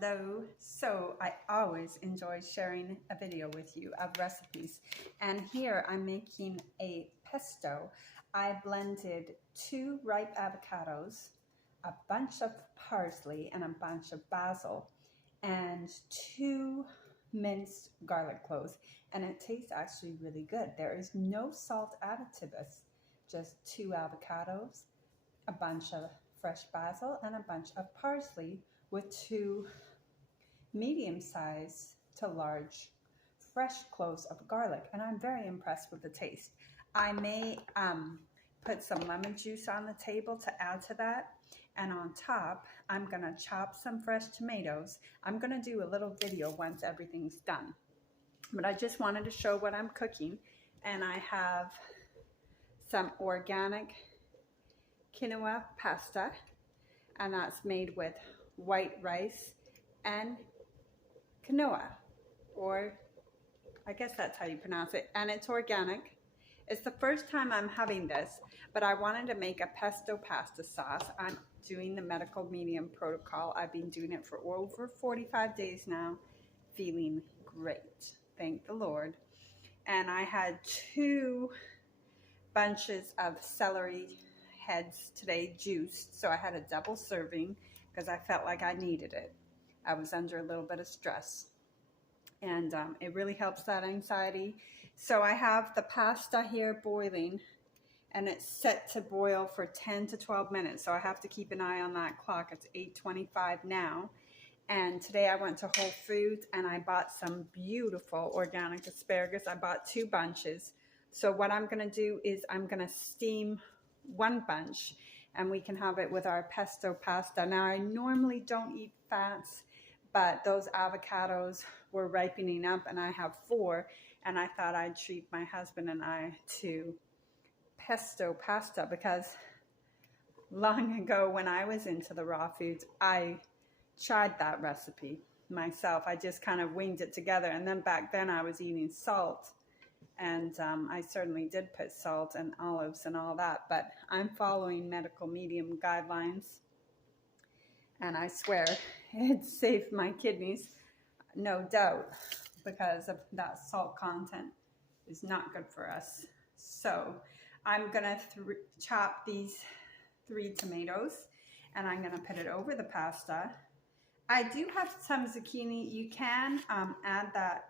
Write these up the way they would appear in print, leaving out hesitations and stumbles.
Hello. So I always enjoy sharing a video with you of recipes. And here I'm making a pesto. I blended 2 ripe avocados, a bunch of parsley and a bunch of basil, and 2 minced garlic cloves. And it tastes actually really good. There is no salt added to this, just 2 avocados, a bunch of fresh basil, and a bunch of parsley with 2 medium-sized to large fresh cloves of garlic, and I'm very impressed with the taste. I may put some lemon juice on the table to add to that, and on top I'm gonna chop some fresh tomatoes. I'm gonna do a little video once everything's done, but I just wanted to show what I'm cooking. And I have some organic quinoa pasta, and that's made with white rice and quinoa, or I guess that's how you pronounce it, and it's organic. It's the first time I'm having this, but I wanted to make a pesto pasta sauce. I'm doing the medical medium protocol. I've been doing it for over 45 days now, feeling great, thank the Lord. And I had 2 bunches of celery heads today, juiced, so I had a double serving because I felt like I needed it. I was under a little bit of stress, and it really helps that anxiety. So I have the pasta here boiling, and it's set to boil for 10 to 12 minutes, so I have to keep an eye on that clock. It's 8:25 now, and today I went to Whole Foods and I bought some beautiful organic asparagus. I bought 2 bunches. So what I'm going to do is I'm going to steam 1 bunch, and we can have it with our pesto pasta. Now, I normally don't eat fats, but those avocados were ripening up, and I have 4, and I thought I'd treat my husband and I to pesto pasta, because long ago when I was into the raw foods, I tried that recipe myself. I just kind of winged it together, and then back then I was eating salt. And I certainly did put salt and olives and all that, but I'm following medical medium guidelines, and I swear it saved my kidneys, no doubt, because of that salt content is not good for us. So I'm gonna chop these 3 tomatoes, and I'm gonna put it over the pasta. I do have some zucchini. You can add that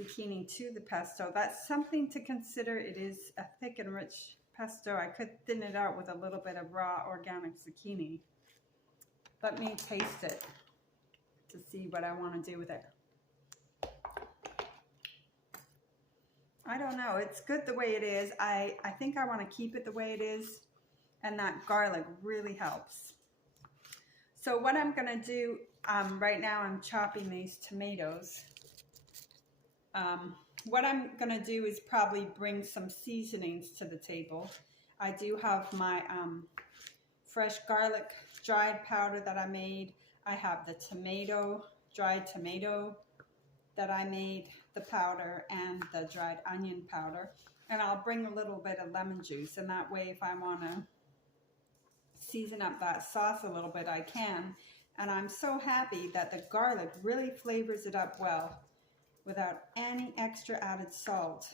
zucchini to the pesto. That's something to consider. It is a thick and rich pesto. I could thin it out with a little bit of raw organic zucchini. Let me taste it to see what I want to do with it. I don't know. It's good the way it is. I think I want to keep it the way it is, and that garlic really helps. So what I'm going to do right now, I'm chopping these tomatoes. What I'm going to do is probably bring some seasonings to the table. I do have my fresh garlic dried powder that I made. I have the dried tomato that I made, the powder, and the dried onion powder. And I'll bring a little bit of lemon juice, and that way if I want to season up that sauce a little bit, I can. And I'm so happy that the garlic really flavors it up well, without any extra added salt.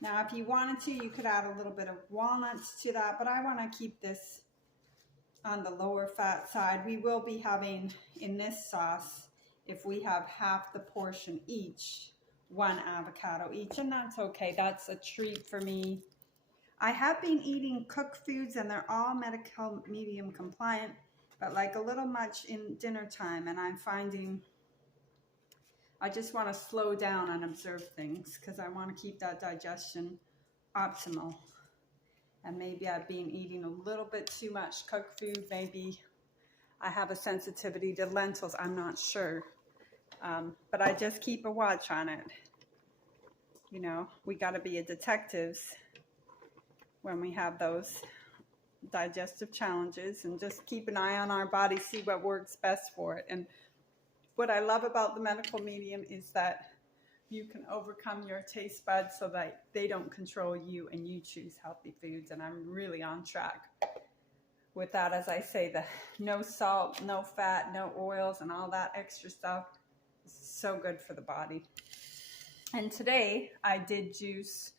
Now, if you wanted to, you could add a little bit of walnuts to that, but I want to keep this on the lower fat side. We will be having, in this sauce, if we have half the portion each, 1 avocado each, and that's okay. That's a treat for me. I have been eating cooked foods, and they're all medical medium compliant, but like a little much in dinner time, and I'm finding I just want to slow down and observe things, because I want to keep that digestion optimal. And maybe I've been eating a little bit too much cooked food. Maybe I have a sensitivity to lentils. I'm not sure. But I just keep a watch on it. You know, we got to be a detectives when we have those digestive challenges, and just keep an eye on our body, see what works best for it. And what I love about the medical medium is that you can overcome your taste buds so that they don't control you, and you choose healthy foods. And I'm really on track without, as I say, the no salt, no fat, no oils, and all that extra stuff. This is so good for the body. And today I did juice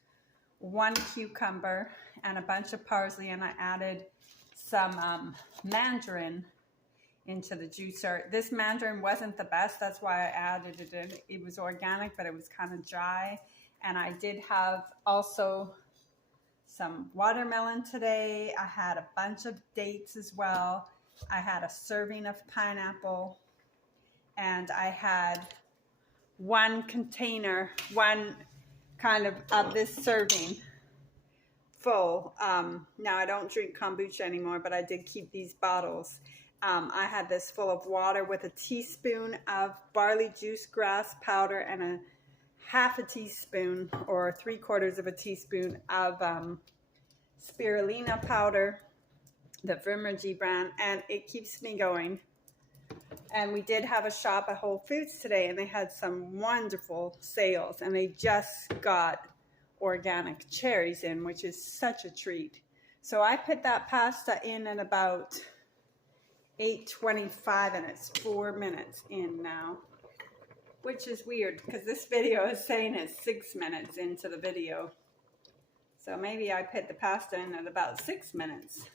1 cucumber and a bunch of parsley, and I added some mandarin into the juicer. This mandarin wasn't the best, that's why I added it in. It was organic, but it was kind of dry. And I did have also some watermelon today. I had a bunch of dates as well. I had a serving of pineapple, and I had one container, one kind of this serving full. Now I don't drink kombucha anymore, but I did keep these bottles. I had this full of water with a teaspoon of barley juice grass powder and a half a teaspoon or 3/4 of a teaspoon of spirulina powder, the Vermergy brand, and it keeps me going. And we did have a shop at Whole Foods today, and they had some wonderful sales, and they just got organic cherries in, which is such a treat. So I put that pasta in at about 8:25, and it's 4 minutes in now, which is weird because this video is saying it's 6 minutes into the video. So maybe I put the pasta in at about 6 minutes.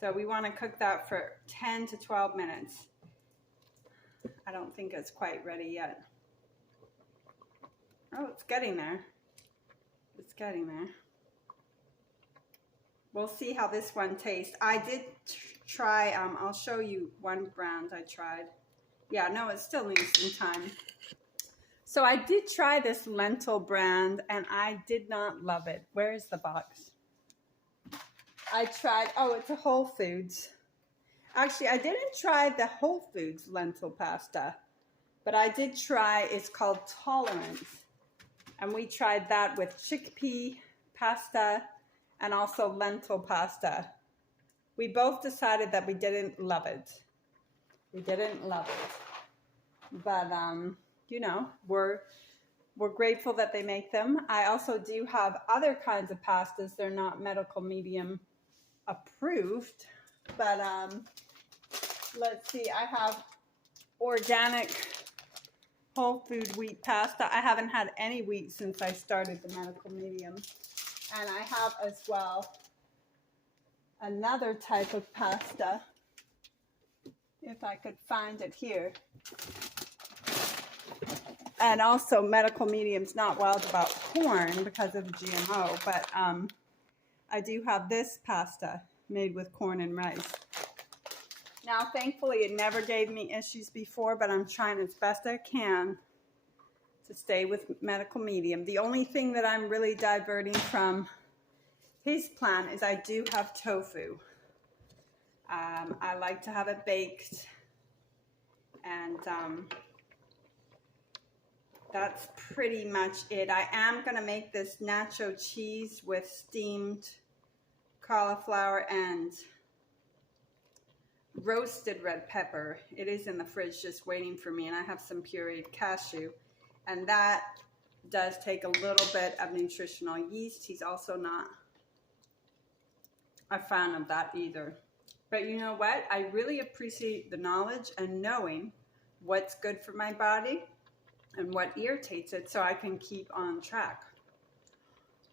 So we want to cook that for 10 to 12 minutes. I don't think it's quite ready yet. Oh, it's getting there. It's getting there. We'll see how this one tastes. I did try, I'll show you one brand I tried. Yeah, no, it still needs some time. So I did try this lentil brand, and I did not love it. Where is the box? I tried, oh, it's a Whole Foods. Actually, I didn't try the Whole Foods lentil pasta, but I did try, it's called Tolerance. And we tried that with chickpea pasta and also lentil pasta. We both decided that we didn't love it. We didn't love it. But, you know, we're grateful that they make them. I also do have other kinds of pastas. They're not medical medium approved, but let's see, I have organic whole food wheat pasta. I haven't had any wheat since I started the medical medium. And I have as well another type of pasta, if I could find it here. And also medical medium's not wild about corn because of the GMO, but I do have this pasta made with corn and rice. Now, thankfully, it never gave me issues before, but I'm trying as best I can to stay with medical medium. The only thing that I'm really diverting from his plan is I do have tofu. I like to have it baked, and that's pretty much it. I am going to make this nacho cheese with steamed cauliflower and roasted red pepper. It is in the fridge just waiting for me, and I have some pureed cashew, and that does take a little bit of nutritional yeast. He's also not a fan of that either. But you know what? I really appreciate the knowledge and knowing what's good for my body and what irritates it so I can keep on track.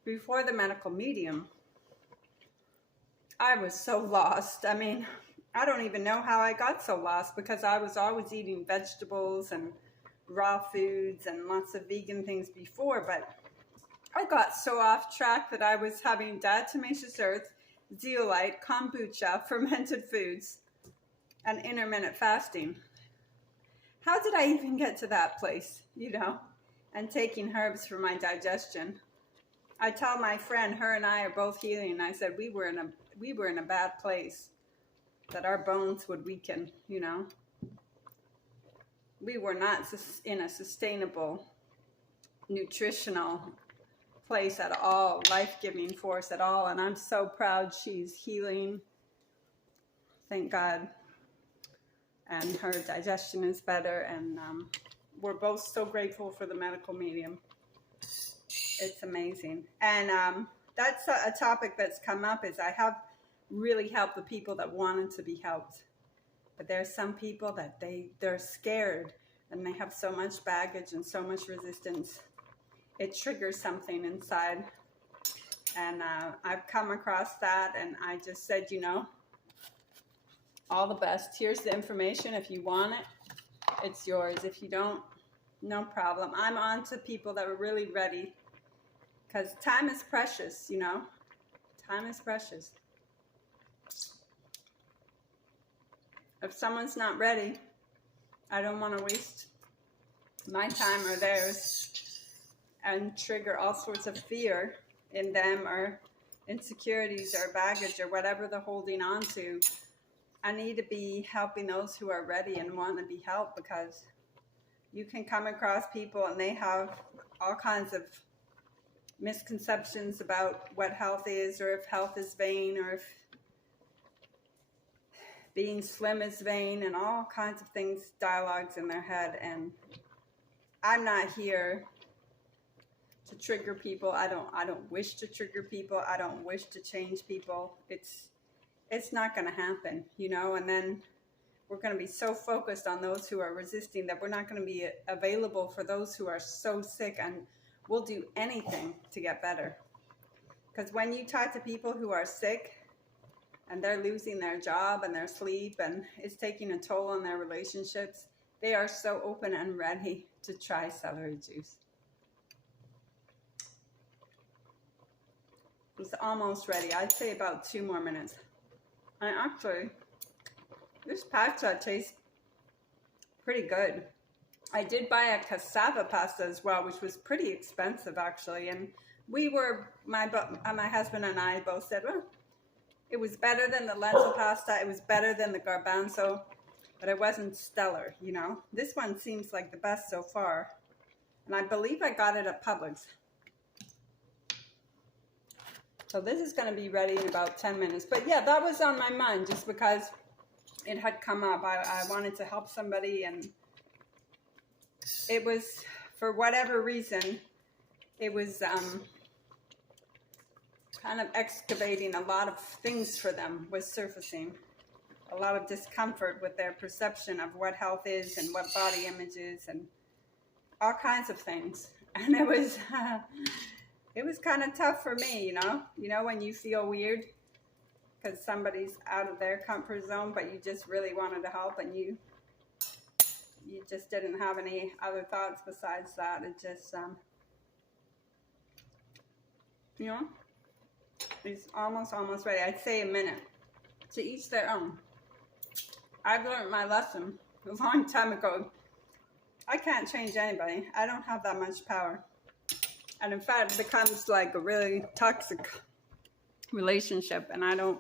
Before the medical medium, I was so lost. I mean, I don't even know how I got so lost because I was always eating vegetables and raw foods and lots of vegan things before, but I got so off track that I was having diatomaceous earth, zeolite, kombucha, fermented foods, and intermittent fasting. How did I even get to that place, you know, and taking herbs for my digestion? I tell my friend, her and I are both healing, and I said we were in a bad place, that our bones would weaken, you know. We were not in a sustainable, nutritional place at all, life-giving force at all, and I'm so proud she's healing, thank God, and her digestion is better, and we're both so grateful for the medical medium. It's amazing. And that's a topic that's come up, is I have really help the people that wanted to be helped. But there's some people that they're scared and they have so much baggage and so much resistance. It triggers something inside. And I've come across that, and I just said, you know, all the best. Here's the information. If you want it, it's yours. If you don't, no problem. I'm on to people that are really ready, because time is precious, you know. Time is precious. If someone's not ready, I don't want to waste my time or theirs and trigger all sorts of fear in them, or insecurities or baggage or whatever they're holding on to. I need to be helping those who are ready and want to be helped, because you can come across people and they have all kinds of misconceptions about what health is, or if health is vain, or if being slim is vain, and all kinds of things, dialogues in their head. And I'm not here to trigger people. I don't wish to trigger people. I don't wish to change people. It's not going to happen, you know. And then we're going to be so focused on those who are resisting that we're not going to be available for those who are so sick and will do anything to get better. Because when you talk to people who are sick and they're losing their job and their sleep, and it's taking a toll on their relationships, they are so open and ready to try celery juice. It's almost ready. I'd say about 2 more minutes. And actually, this pasta tastes pretty good. I did buy a cassava pasta as well, which was pretty expensive actually. And my husband and I both said, well, it was better than the lentil pasta. It was better than the garbanzo, but it wasn't stellar, you know. This one seems like the best so far. And I believe I got it at Publix. So this is going to be ready in about 10 minutes. But yeah, that was on my mind just because it had come up. I wanted to help somebody, and it was, for whatever reason, it was kind of excavating a lot of things for them, was surfacing. A lot of discomfort with their perception of what health is and what body image is and all kinds of things. And it was... it was kind of tough for me, you know, when you feel weird because somebody's out of their comfort zone, but you just really wanted to help, and you just didn't have any other thoughts besides that. It just, you know, it's almost ready. I'd say a minute. To each their own. I've learned my lesson a long time ago. I can't change anybody. I don't have that much power. And in fact, it becomes like a really toxic relationship. And I don't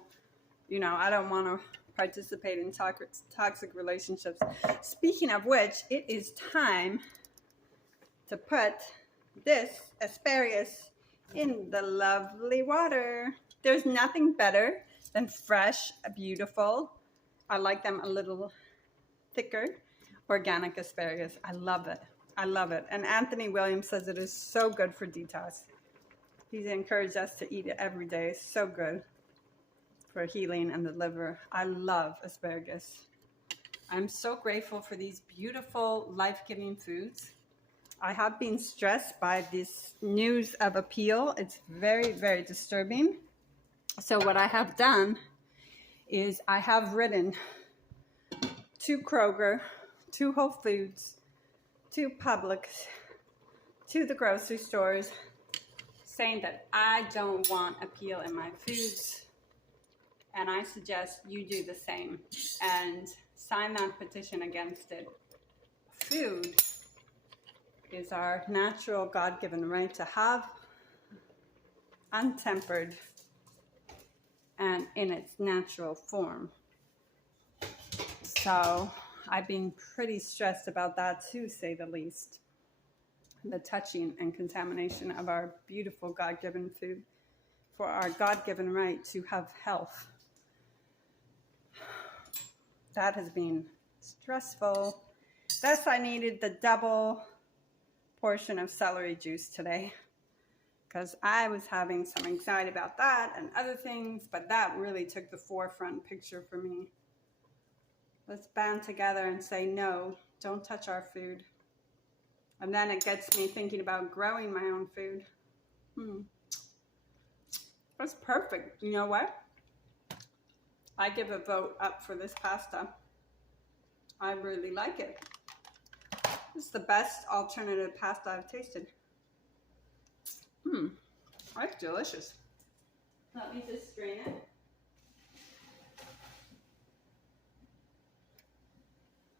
want to participate in toxic relationships. Speaking of which, it is time to put this asparagus in the lovely water. There's nothing better than fresh, beautiful, I like them a little thicker, organic asparagus. I love it. I love it. And Anthony Williams says it is so good for detox. He's encouraged us to eat it every day. It's so good for healing and the liver. I love asparagus. I'm so grateful for these beautiful, life-giving foods. I have been stressed by this news of a peel. It's very, very disturbing. So what I have done is I have written to Kroger, to Whole Foods, to Publix, to the grocery stores, saying that I don't want a peel in my foods, and I suggest you do the same and sign that petition against it. Food is our natural God-given right to have, untempered and in its natural form. So I've been pretty stressed about that, to say the least. The touching and contamination of our beautiful God-given food, for our God-given right to have health. That has been stressful. Thus, I needed the double portion of celery juice today. because I was having some anxiety about that and other things, but that really took the forefront picture for me. Let's band together and say, no, don't touch our food. And then it gets me thinking about growing my own food. That's perfect. You know what? I give a vote up for this pasta. I really like it. It's the best alternative pasta I've tasted. That's delicious. Let me just strain it.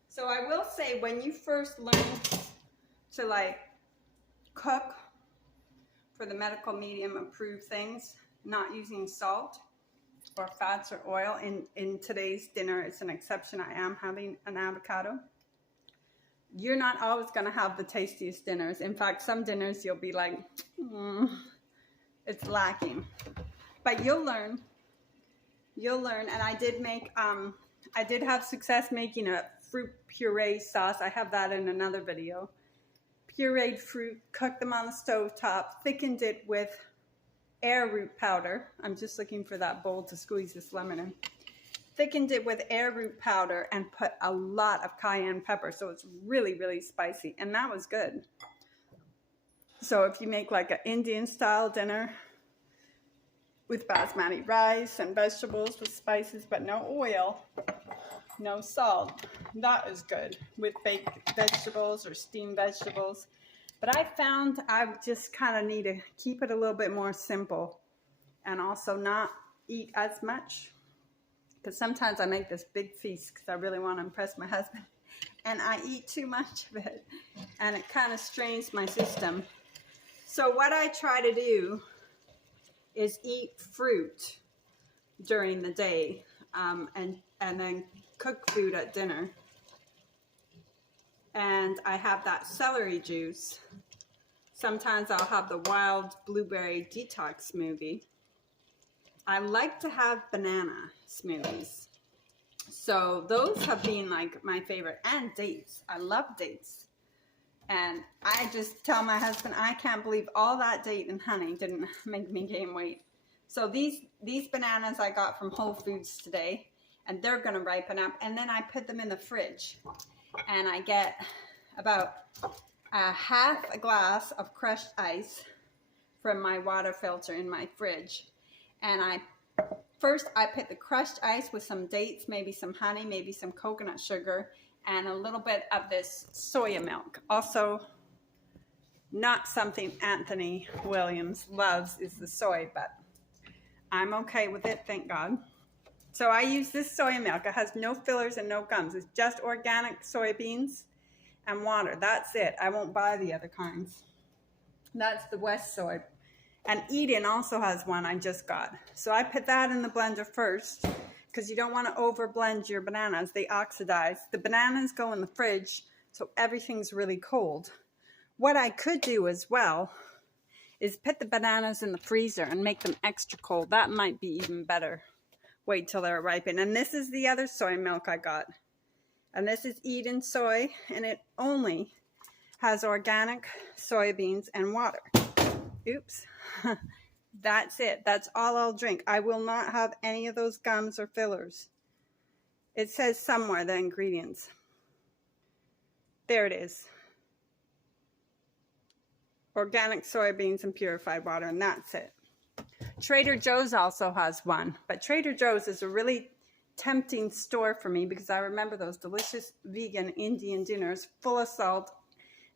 So I will say, when you first learn to like cook for the medical medium approved things, not using salt or fats or oil, in today's dinner, it's an exception, I am having an avocado. You're not always going to have the tastiest dinners. In fact, some dinners you'll be like, it's lacking. But you'll learn. You'll learn. And I did make, I did have success making a fruit puree sauce. I have that in another video. Pureed fruit, cooked them on the stove top, thickened it with arrowroot powder. I'm just looking for that bowl to squeeze this lemon in. Thickened it with arrowroot powder and put a lot of cayenne pepper, so it's really, really spicy, and that was good. So if you make like an Indian style dinner with basmati rice and vegetables with spices but no oil, no salt, that is good with baked vegetables or steamed vegetables. But I found I just kind of need to keep it a little bit more simple and also not eat as much. Because sometimes I make this big feast because I really want to impress my husband. And I eat too much of it. And it kind of strains my system. So what I try to do is eat fruit during the day. And then cook food at dinner. And I have that celery juice. Sometimes I'll have the wild blueberry detox smoothie. I like to have banana smoothies. So those have been like my favorite. And dates. I love dates. And I just tell my husband, I can't believe all that date and honey didn't make me gain weight. So these bananas I got from Whole Foods today. And they're going to ripen up. And then I put them in the fridge. And I get about a half a glass of crushed ice from my water filter in my fridge. And first I put the crushed ice with some dates, maybe some honey, maybe some coconut sugar, and a little bit of this soya milk. Also, not something Anthony Williams loves is the soy, but I'm okay with it, thank God. So I use this soya milk. It has no fillers and no gums. It's just organic soybeans and water. That's it. I won't buy the other kinds. That's the West soy. And Eden also has one I just got. So I put that in the blender first because you don't want to over blend your bananas. They oxidize. The bananas go in the fridge, so everything's really cold. What I could do as well is put the bananas in the freezer and make them extra cold. That might be even better. Wait till they're ripened. And this is the other soy milk I got. And this is Eden soy, and it only has organic soybeans and water. Oops. That's it. That's all I'll drink. I will not have any of those gums or fillers. It says somewhere the ingredients. There it is. Organic soybeans and purified water, and that's it. Trader Joe's also has one, but Trader Joe's is a really tempting store for me because I remember those delicious vegan Indian dinners full of salt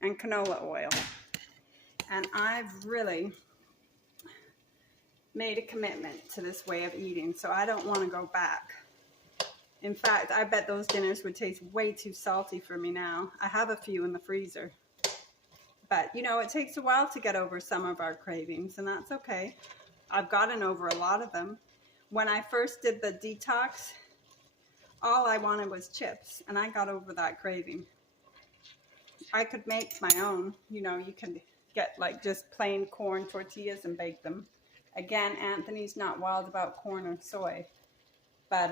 and canola oil. And I've really made a commitment to this way of eating, so I don't want to go back. In fact, I bet those dinners would taste way too salty for me now. I have a few in the freezer. But, you know, it takes a while to get over some of our cravings, and that's okay. I've gotten over a lot of them. When I first did the detox, all I wanted was chips, and I got over that craving. I could make my own. You know, you can get like just plain corn tortillas and bake them. Again, Anthony's not wild about corn or soy, but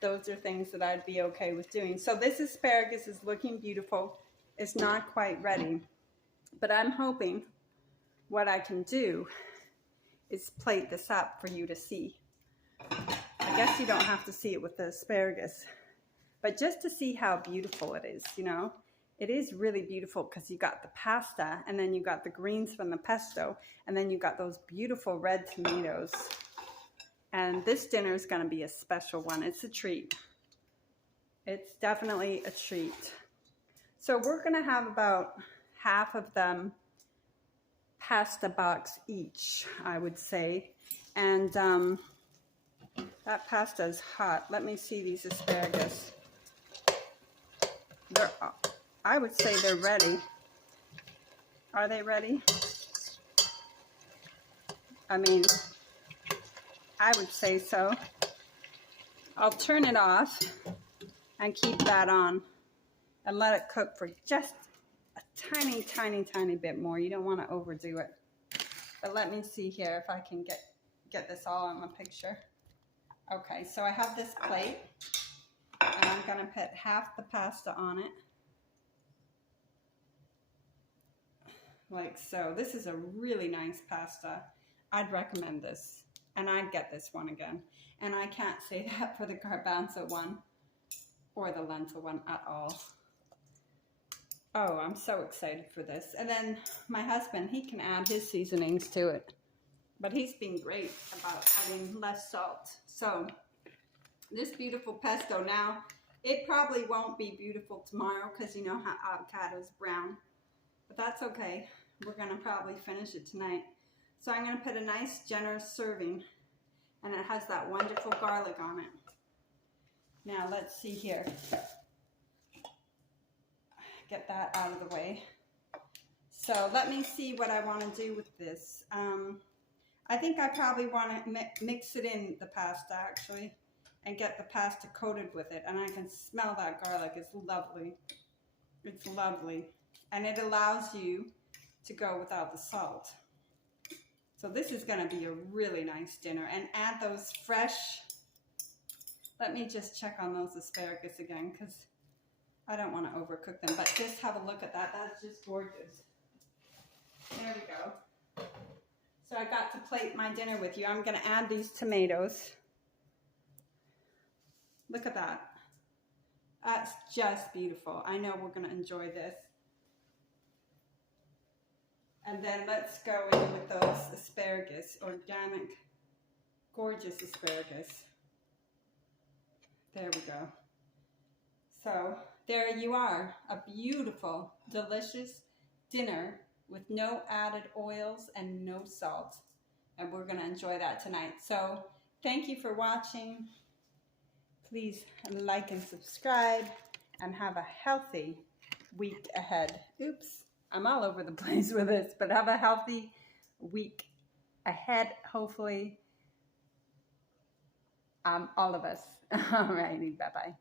those are things that I'd be okay with doing. So this asparagus is looking beautiful. It's not quite ready, but I'm hoping what I can do is plate this up for you to see. I guess you don't have to see it with the asparagus, but just to see how beautiful it is, you know. It is really beautiful because you got the pasta, and then you got the greens from the pesto, and then you got those beautiful red tomatoes. And this dinner is going to be a special one. It's a treat. It's definitely a treat. So we're going to have about half of them pasta box each, I would say. And that pasta is hot. Let me see these asparagus. I would say they're ready. Are they ready? I mean, I would say so. I'll turn it off and keep that on and let it cook for just a tiny, tiny, tiny bit more. You don't want to overdo it. But let me see here if I can get this all in the picture. Okay, so I have this plate, and I'm going to put half the pasta on it. Like so. This is a really nice pasta. I'd recommend this, and I'd get this one again. And I can't say that for the garbanzo one or the lentil one at all. Oh, I'm so excited for this. And then my husband, he can add his seasonings to it, but he's been great about adding less salt. So this beautiful pesto, now it probably won't be beautiful tomorrow because you know how avocado's brown. But that's okay. We're going to probably finish it tonight. So I'm going to put a nice generous serving, and it has that wonderful garlic on it. Now let's see here. Get that out of the way. So let me see what I want to do with this. I think I probably want to mix it in the pasta actually and get the pasta coated with it. And I can smell that garlic. It's lovely. It's lovely. And it allows you to go without the salt. So this is going to be a really nice dinner. And add those fresh, let me just check on those asparagus again because I don't want to overcook them. But just have a look at that. That's just gorgeous. There we go. So I got to plate my dinner with you. I'm going to add these tomatoes. Look at that. That's just beautiful. I know we're going to enjoy this. And then let's go in with those asparagus, organic, gorgeous asparagus. There we go. So there you are, a beautiful, delicious dinner with no added oils and no salt. And we're going to enjoy that tonight. So thank you for watching. Please like and subscribe and have a healthy week ahead. Oops. I'm all over the place with this, but have a healthy week ahead, hopefully. All of us. All righty, bye-bye.